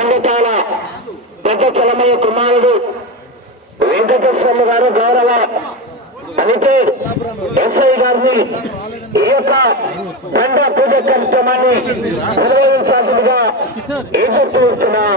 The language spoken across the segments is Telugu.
సంగతాల పెద్ద చలమయ్య కుమారుడు వెంకటేశ్వర్లు గారు గౌరవ అయితే ఎస్ఐ గారిని ఈ యొక్క దండ పూజ కార్యక్రమాన్ని నిర్వహించాల్సిందిగా ఎదురు వస్తున్నాం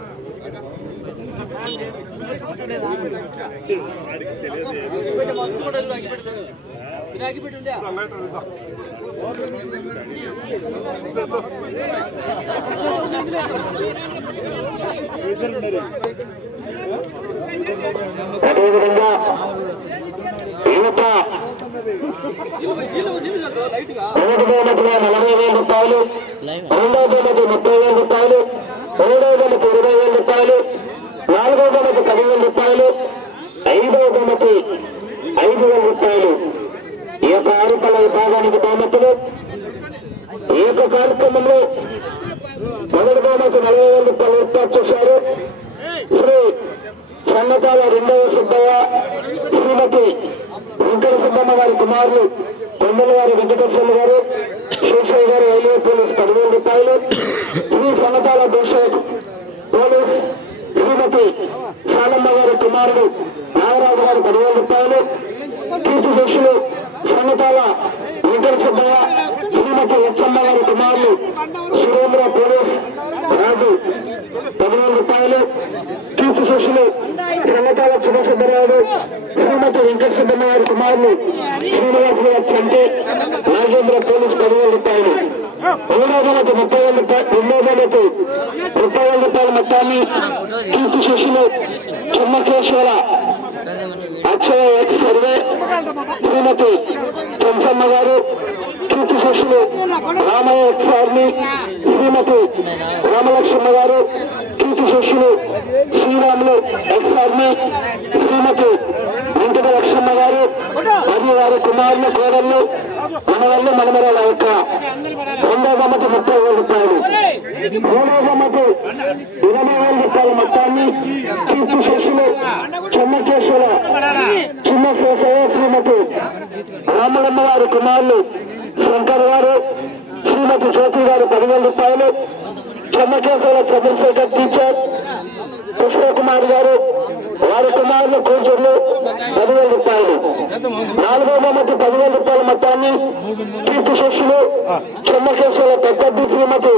అదేవిధంగా యువత మొదటి బహుమతిగా నలభై వేల రూపాయలు. రెండవ బహుమతి ముప్పై వేల రూపాయలు. మూడవ బహుమతి ఇరవై వేల రూపాయలు. బహుమతి వేల రూపాయలు ఐదవ బహుమతి ఐదు వేల రూపాయలు. ఈ యొక్క ఆరుపల విభాగానికి బహుమతులు. ఈ యొక్క కార్యక్రమంలో మొదటి బహుమతి నలభై వేల రూపాయలు ఏర్పాటు చేశారు. శ్రీ సన్నకాల రెండవ సుబ్బయ్య శ్రీమతి వెంకట సుబ్బమ్మ గారి కుమారులు కొండల గారి వెంకటేశ్వర గారు శేషయ్య గారు రైల్వే పోలీస్ పదివేల రూపాయలు. శ్రీ సన్నకాల భూషేక్ పోలీస్ శ్రీమతి కుమారుడు నాగరాజు గారు పదివేల రూపాయలు. టీటీ శిష్యులు సన్నతాల వెంకట సుబ్బయ్య శ్రీమతి లచ్చమ్మ గారి కుమారులు సురేంద్ర పోలీస్ రాజు పదివేల రూపాయలు. టీటీ శిష్యులు సన్నతాల చిన్నసుబ్బరాయుడు శ్రీమతి వెంకట సుబ్బమ్మ గారి కుమారులు శ్రీనివాస్ గారు చంటి రాజేంద్ర పోలీస్ పదివేల రూపాయలు. రెండో నెలకు ముప్పై వేల రూపాయలు రెండో నెలకు ముప్పై వేల మొత్తాన్ని కీర్తి శిష్యులు చెమ్మకేశ్వర అక్షయ ఎక్స్ సర్వే శ్రీమతి చెంచమ్మ గారు కీర్తి శిష్యులు రామయ్య ఎక్స్ శ్రీమతి రామలక్ష్మ గారు కీర్తి శిష్యులు శ్రీరాములు ఎక్స్ సార్ని శ్రీమతి వెంకట లక్ష్మమ్మ గారు మరియు వారి కుమారులు కోడళ్ళు మనవళ్ళు మనమరాల యొక్క రెండో బొమ్మకి ముప్పై వేల రూపాయలు. మూడో ఇరవై వేల రూపాయల మొత్తాన్ని కీర్తి శిష్యులు చెన్నకేశ్వర చిన్న శేషయ్య శ్రీమతి రామలమ్మ వారి కుమారులు శంకర్ గారు శ్రీమతి జ్యోతి గారు పదివేల రూపాయలు. చెన్నకేశ్వర చంద్రశేఖర్ టీచర్ పుష్పకుమార్ గారు వారి కుమారులు కూతుర్లు పదివేల రూపాయలు. నాలుగో బొమ్మకి పదివేల రూపాయల మొత్తాన్ని కీర్తి శిష్యులు చెన్నకేశ్వర పెద్దద్ది శ్రీమతి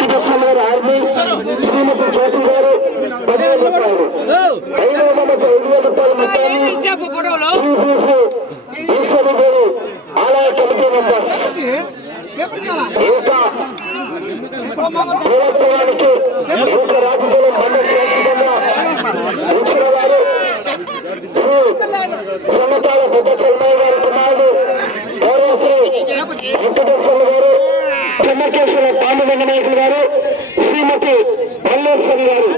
కృష్ణ గారు ఆర్మీ శ్రీమతి జ్యోతి గారు పదివేల రూపాయలు. ఐదో బొమ్మకి ఐదు వేల రూపాయల మొత్తాన్ని ఈశ్వరి గారు ఆలయ కమిటీ మెంబర్ ఇంకా దేవత్వానికి ఒక రాజకీయ మండలి ఉంచిన వారు సన్నతాల పెద్ద చెన్నయ్య గారి కుమారుడు గౌరవ శ్రీ గారు చెన్నకేశ్వర పాండురంగ నాయకులు గారు శ్రీమతి మల్లేశ్వరి గారు.